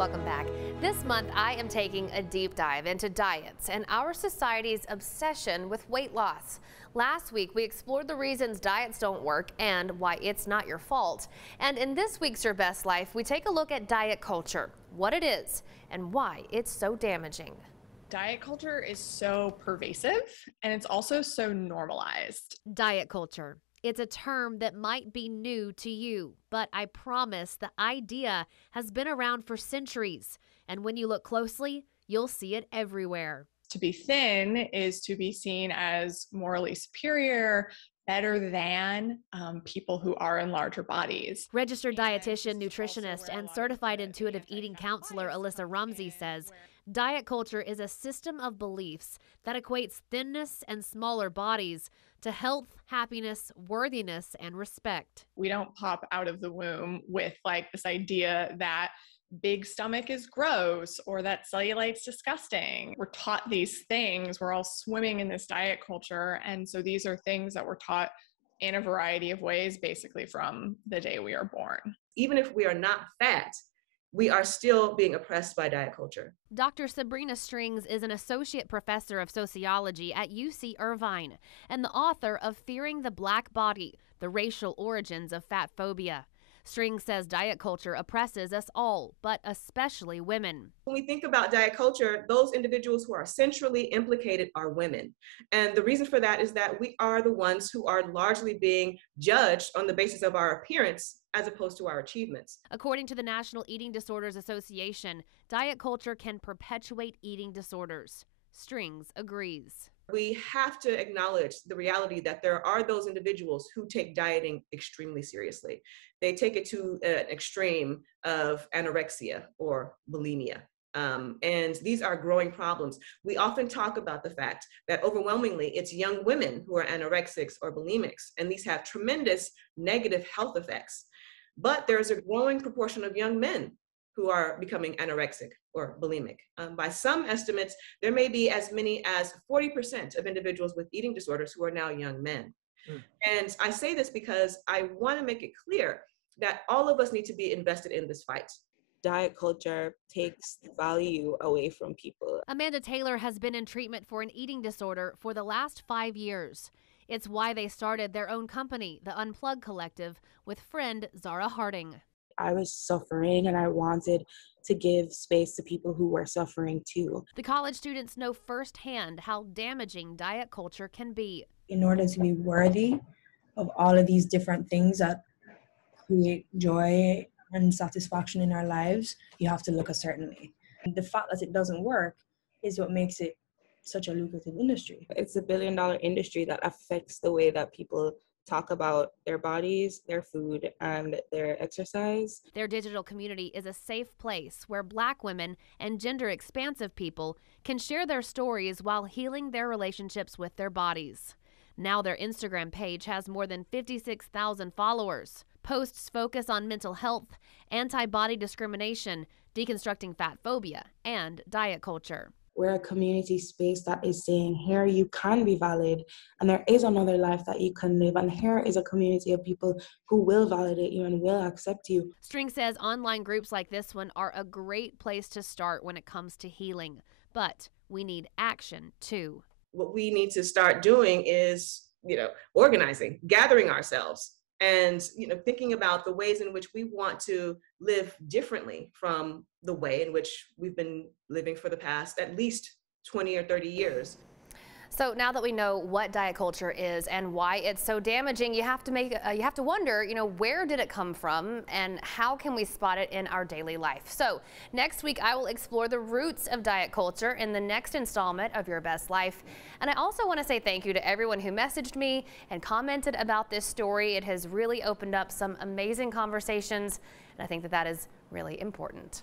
Welcome back. This month, I am taking a deep dive into diets and our society's obsession with weight loss. Last week, we explored the reasons diets don't work and why it's not your fault. And in this week's Your Best Life, we take a look at diet culture, what it is, and why it's so damaging. Diet culture is so pervasive and it's also so normalized. Diet culture. It's a term that might be new to you, but I promise the idea has been around for centuries. And when you look closely, you'll see it everywhere. To be thin is to be seen as morally superior, better than people who are in larger bodies. Registered dietitian, nutritionist, and certified intuitive eating counselor Alyssa Rumsey says diet culture is a system of beliefs that equates thinness and smaller bodies to health, happiness, worthiness, and respect. We don't pop out of the womb with like this idea that big stomach is gross or that cellulite's disgusting. We're taught these things. We're all swimming in this diet culture. And so these are things that we're taught in a variety of ways, basically from the day we are born. Even if we are not fat, we are still being oppressed by diet culture. Dr. Sabrina Strings is an associate professor of sociology at UC Irvine and the author of Fearing the Black Body, The Racial Origins of Fat Phobia. Strings says diet culture oppresses us all, but especially women. When we think about diet culture, those individuals who are centrally implicated are women. And the reason for that is that we are the ones who are largely being judged on the basis of our appearance as opposed to our achievements. According to the National Eating Disorders Association, diet culture can perpetuate eating disorders. Strings agrees. We have to acknowledge the reality that there are those individuals who take dieting extremely seriously. They take it to an extreme of anorexia or bulimia. And these are growing problems. We often talk about the fact that overwhelmingly it's young women who are anorexics or bulimics, and these have tremendous negative health effects. But there's a growing proportion of young men who are becoming anorexic or bulimic. By some estimates, there may be as many as 40% of individuals with eating disorders who are now young men. And I say this because I want to make it clear that all of us need to be invested in this fight. Diet culture takes value away from people. Amanda Taylor has been in treatment for an eating disorder for the last 5 years. It's why they started their own company, the Unplug Collective, with friend Zara Harding. I was suffering and I wanted to give space to people who were suffering too. The college students know firsthand how damaging diet culture can be. In order to be worthy of all of these different things that create joy and satisfaction in our lives, you have to look a certain way. And the fact that it doesn't work is what makes it such a lucrative industry. It's a billion-dollar industry that affects the way that people talk about their bodies, their food, and their exercise. Their digital community is a safe place where Black women and gender-expansive people can share their stories while healing their relationships with their bodies. Now their Instagram page has more than 56,000 followers. Posts focus on mental health, anti-body discrimination, deconstructing fat phobia, and diet culture. We're a community space that is saying, here you can be valid, and there is another life that you can live, and here is a community of people who will validate you and will accept you. String says online groups like this one are a great place to start when it comes to healing, but we need action too. What we need to start doing is, organizing, gathering ourselves, and thinking about the ways in which we want to live differently from the way in which we've been living for the past at least 20 or 30 years. So now that we know what diet culture is and why it's so damaging, you have to wonder, where did it come from and how can we spot it in our daily life? So next week, I will explore the roots of diet culture in the next installment of Your Best Life. And I also want to say thank you to everyone who messaged me and commented about this story. It has really opened up some amazing conversations, and I think that is really important.